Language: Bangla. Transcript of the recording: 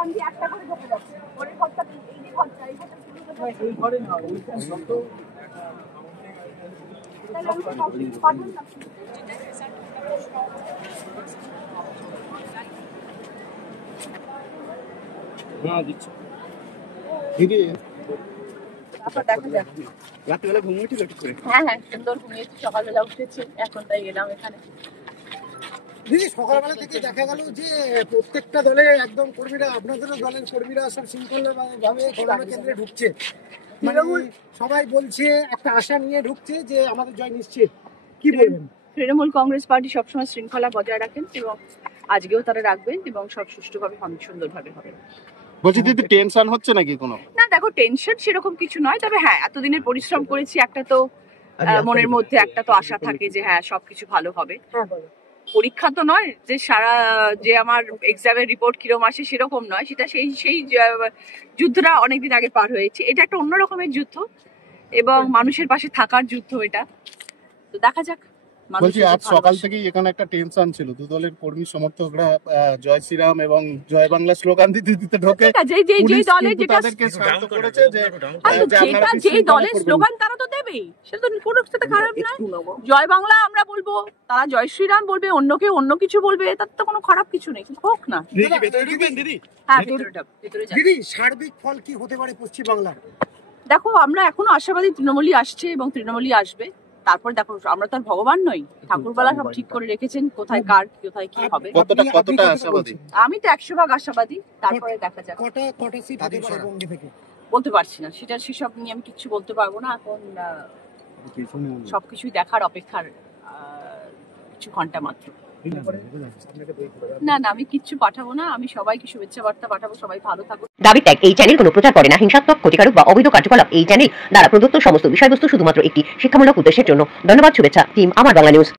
এখন যে একটা করে ঢোকে যাচ্ছে পরের ঘরটা এই যে ঘরটা এই ঘরটা শুরু করতে এই ঘরে না ওইটা যত তাহলে আমি পাঠান না হ্যাঁ দিচ্ছি দিদি আপনার দেখা যাক রাত্রিবেলা ঘুমিয়েছিল ঠিক করে হ্যাঁ হ্যাঁ সুন্দর ঘুমিয়েছি সকালবেলা উঠেছি এখন তাই এলাম এখানে দিদি সকালবেলা থেকে দেখা গেল যে প্রত্যেকটা দলে একদম কর্মীরা আপনাদেরও দলের কর্মীরা সব শৃঙ্খলাভাবে ভোটদান কেন্দ্রে ঢুকছে তৃণমূল সবাই বলছে একটা আশা নিয়ে ঢুকছে যে আমাদের জয় নিশ্চিত কি বলবেন তৃণমূল কংগ্রেস পার্টি সবসময় শৃঙ্খলা বজায় রাখেন এবং আজকেও তারা রাখবেন এবং সব সুষ্ঠুভাবে সুন্দরভাবে হবে বলছি দিদি টেনশন হচ্ছে নাকি কোনো না দেখো টেনশন সেরকম কিছু নয় তবে হ্যাঁ এতদিনের পরিশ্রম করেছি একটা তো মনের মধ্যে একটা তো আশা থাকে যে হ্যাঁ সবকিছু ভালো হবে পরীক্ষা তো নয় যে সারা যে আমার এক্সামের রিপোর্ট কিরম আসে সেরকম নয় সেটা সেই যুদ্ধটা অনেকদিন আগে পার হয়েছে এটা একটা অন্য রকমের যুদ্ধ এবং মানুষের পাশে থাকার যুদ্ধ এটা তো দেখা যাক বলছি আজ সকাল থেকেই এখানে একটা টেনশন ছিল দু দলের কর্মী সমর্থকরা জয় শ্রীরাম এবং জয় বাংলা স্লোগান দিতে দিতে ঢোকে যেই দলে যেটা তাদেরকে শান্ত করেছে যে যেই দলের স্লোগান তারা তো দেবেই সেটা তো কোনো সাথে খারাপ না জয় বাংলা আমরা বলবো তারা জয় শ্রীরাম বলবে অন্য কেউ অন্য কিছু বলবে তার তো কোনো খারাপ কিছু নেই হোক না হ্যাঁ ভেতরে দিদি সার্বিক ফল কি হতে পারে পশ্চিমবাংলার দেখো আমরা এখনো আশাবাদী তৃণমূলই আসছে এবং তৃণমূলই আসবে তারপর দেখো আমরা তো আর ভগবান নই ঠাকুরবালা সব ঠিক করে রেখেছেন কোথায় কার কোথায় কি হবে কতটা আশাবাদী আমি তো 100% আশাবাদী তারপরে দেখা যাক কটা সিট হতে পারে বঙ্গে থেকে বলতে পারছি না সেটা সেসব নিয়ে আমি কিছু বলতে পারবো না এখন সবকিছুই দেখার অপেক্ষার কিছু ঘন্টা মাত্র না আমি কিচ্ছু পাঠাবো না আমি সবাইকে শুভেচ্ছা বার্তা পাঠাবো সবাই ভালো থাকুক দাবি ত্যাগ এই চ্যানেল কোনো প্রচার করে না হিংসাত্মক ক্ষতিকারক বা অবৈধ কার্যকলাপ এই চ্যানেল দ্বারা প্রদত্ত সমস্ত বিষয়বস্তু শুধুমাত্র একটি শিক্ষামূলক উদ্দেশ্যের জন্য ধন্যবাদ শুভেচ্ছা টিম আমার বাংলা নিউজ।